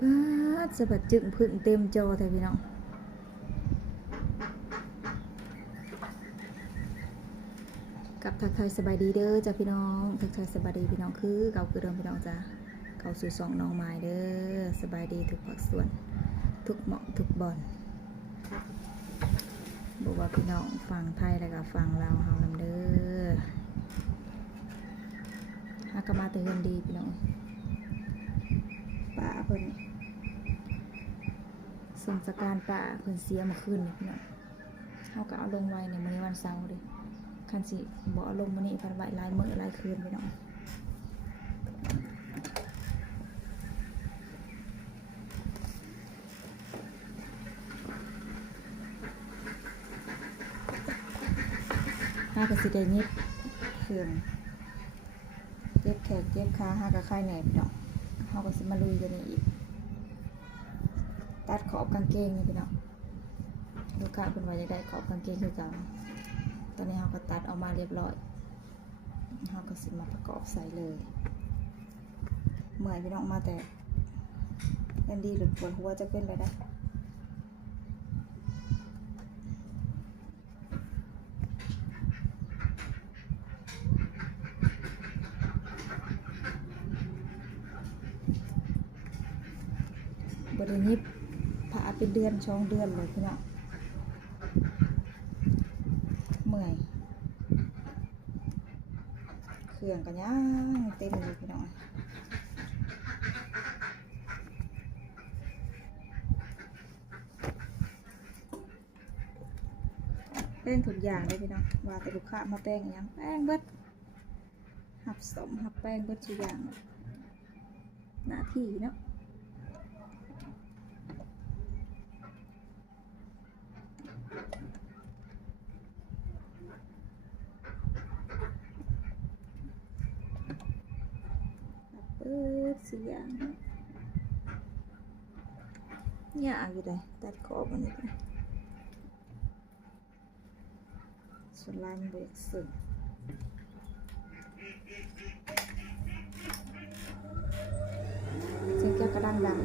ป๊าดสะบัดจึงพึ่งเต็มจอแท้พี่น้องกับทักทายสบายดีเด้อจ้ะพี่น้องทักทายสบายดีพี่น้องคือเก่าคือเดิมพี่น้องจ้ะเข้าสู่2น้องไม้เด้อสบายดีทุกภาคส่วนทุกหม่องทุกบ่อนบอกว่าพี่น้องฟังไทยแล้วก็ฟังลาวเฮานำเด้อหากมาแต่เฮือนดีพี่น้องป้าเพิ่นสงสการป้าเพิ่นเสียเมื่อคืนนี่พี่น้องเฮาก็เอาลงไว้ในมื้อวันเสาร์เด้คันสิบ่เอาลงมื้อนี้พันไว้หลายมื้อหลายคืนพี่น้องหาก็สิได้ยิบเครื่องเจ็บแขนเจ็บขาหาก็คลายแหน่พี่น้องเฮาก็สิมาลุยกันนี่อีกตัดขอบกางเกงนี่พี่น้องลูกค้าเพิ่นว่าอยากได้ขอบกางเกงคือเก่าตอนนี้เฮาก็ตัดออกมาเรียบร้อยเฮาก็สิมาประกอบใส่เลยเมื่อยพี่น้องมาแต่ยันดีหรือปวดหัวจะเป็นไปได้บริณิพผ่าเป็นเดือน2 เดือนเลยพี่น้องเมื่อยเครื่องกันย่างเต็มเลยพี่น้องแป้งทุกอย่างเลยพี่น้องว่าแต่ลูกค้ามาแป้งอย่างแป้งเบิดหับสมหับแป้งเบิดทุกอย่างหน้าที่เนาะสิอย่างเนี่ยอยู่ได้ตัดขอบมันนี่ส่วนลายมันเบิกสึ่งเสียงแก้วกระด้างดัง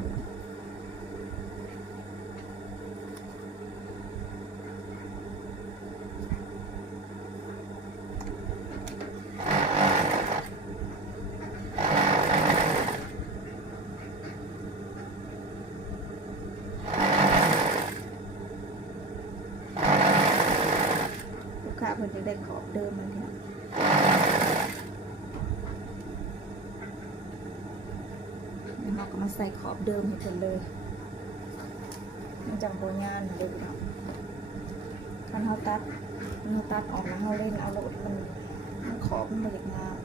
เพิ่นจะได้ขอบเดิมมันเนี่ยเราก็มาใส่ขอบเดิมให้เพิ่นเลยมันจังบ่ยานเลยพี่น้องคันเฮาตัดออกแล้วเฮาเล่นเอาโลดมันขอบมันบ่ได้งาม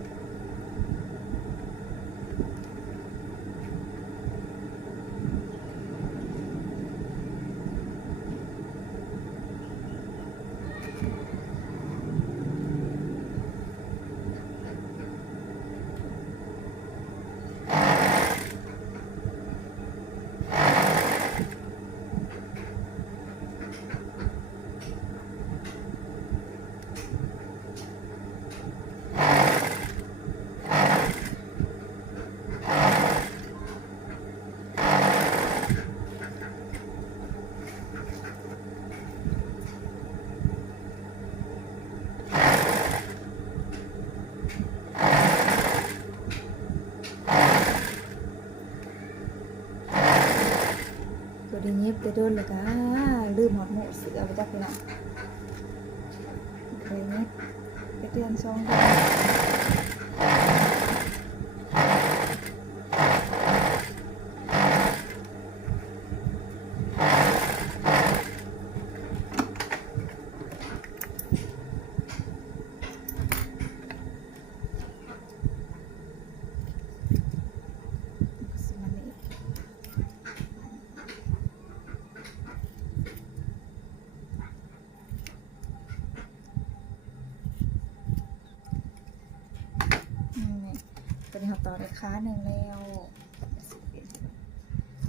ตัวนี้เย็บไปโดนเลยค่ะลืมหอดหมูเสือไปจักพี่น้องเคยเย็บไปเดือน2 เดือนตอนนี้เราต่อได้ขาหนึ่งแล้ว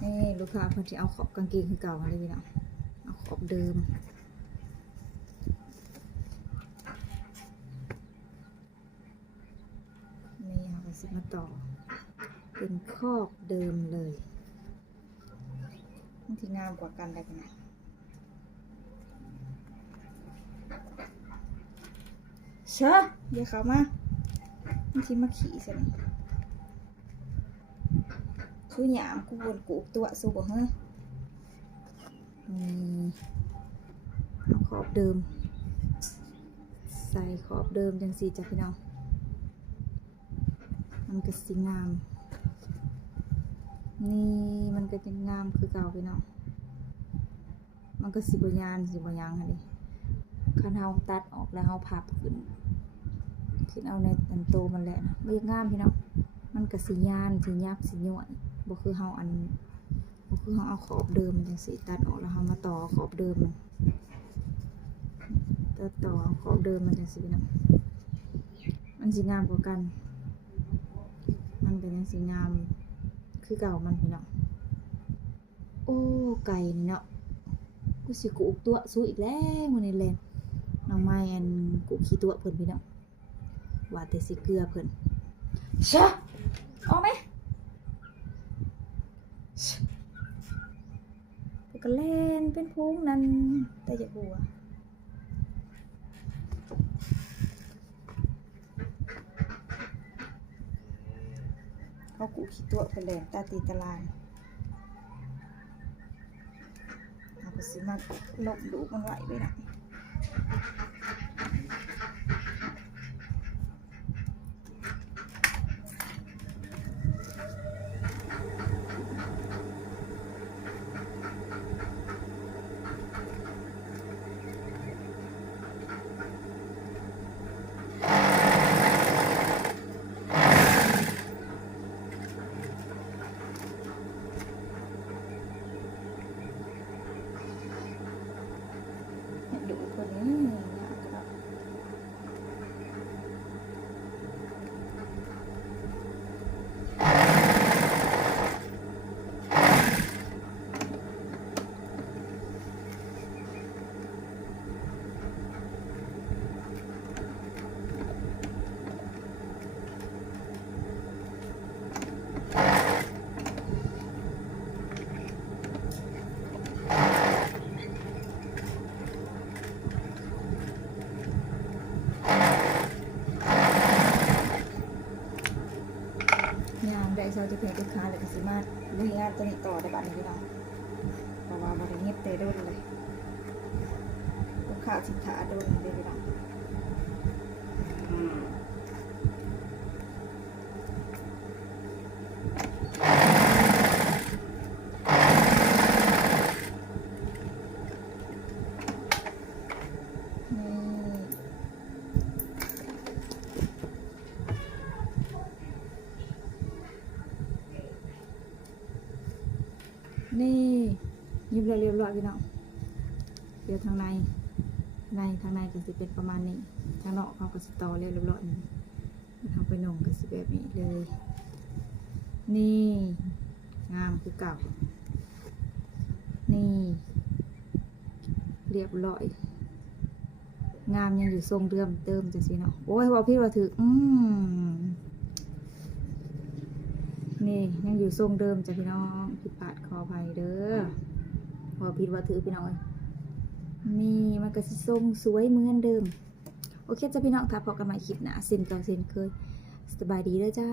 นี่ลูกค้าเพิ่นสิเอาขอบกางเกงคือเก่าเลยพี่น้องเอาขอบเดิมนี่เราก็สิมาต่อเป็นขอบเดิมเลย มันที่งามกว่ากันได้ขนาดเชอะเดี๋ยวเขามามันที่มาขี่สิคือหยามกูวนกูตัวสูบเฮ้ยเอาขอบเดิมใส่ขอบเดิมจังสีจ้ะพี่น้องมันก็สีงามนี่มันก็จะงามคือเก่าพี่น้องมันก็สิบยานค่ะดิคันเฮาตัดออกแล้วเฮาพับขึ้นเอาในตันโตมันแหละนะไม่งามพี่น้องมันก็สิยานสิยับสิย่อยบ่คือเฮาเอาขอบเดิมจังสิตัดออกแล้วเฮามาต่อขอบเดิมมันต่อขอบเดิมมันจังสิพี่น้องมันสิงามกว่ากันมันก็ยังสิงามคือเก่ามันพี่น้องโอ้ไก่นี่เนาะกูสิกูตัวสู้อีกแล้วมื้อนี้แลนน้องไม้อันกูขี้ตัวเพิ่นพี่น้องว่าแต่สิเกลือเพิ่นชะเอาไหมก็เล่นเป็นพุงนั่นแต่จะบัวเขากูขี้ตัวเพิ่นแลนตาตีตะลานเอาไปสิมาลบดูมันไหวไว้น่ะดูคนนี้นะครับได้ซอยจะเพียงลูกค้าเลยก็สิมาลุยงานตัวนี้ต่อได้บ้านนี้พี่น้องเพราะว่าบริเงียบเตะโดนเลยลูกค้าสินค้าโดนเลยพี่น้องนี่ยิบเรียบร้อยพี่น้องเดี๋ยวทางในก็จะเป็นประมาณนี้ทางนอกเขาก็สิต่อเรียบร้อยทางไปนงก็สิแบบนี้เลยนี่งามคือเก่านี่เรียบร้อยงามยังอยู่ทรงเดิมจะสิเนาะโอ้ยบอกพี่ว่าถือนี่ยังอยู่ทรงเดิมจ้ะพี่น้องผิดพลาดขออภัยเด้อพอผิดว่าถือพี่น้องนี่มันก็สิทรงสวยเหมือนเดิมโอเคจ้ะพี่น้องถ้าพอกันใหม่คลิปหน้าเส้นเก่าเส้นเคยสบายดีเด้อจ้า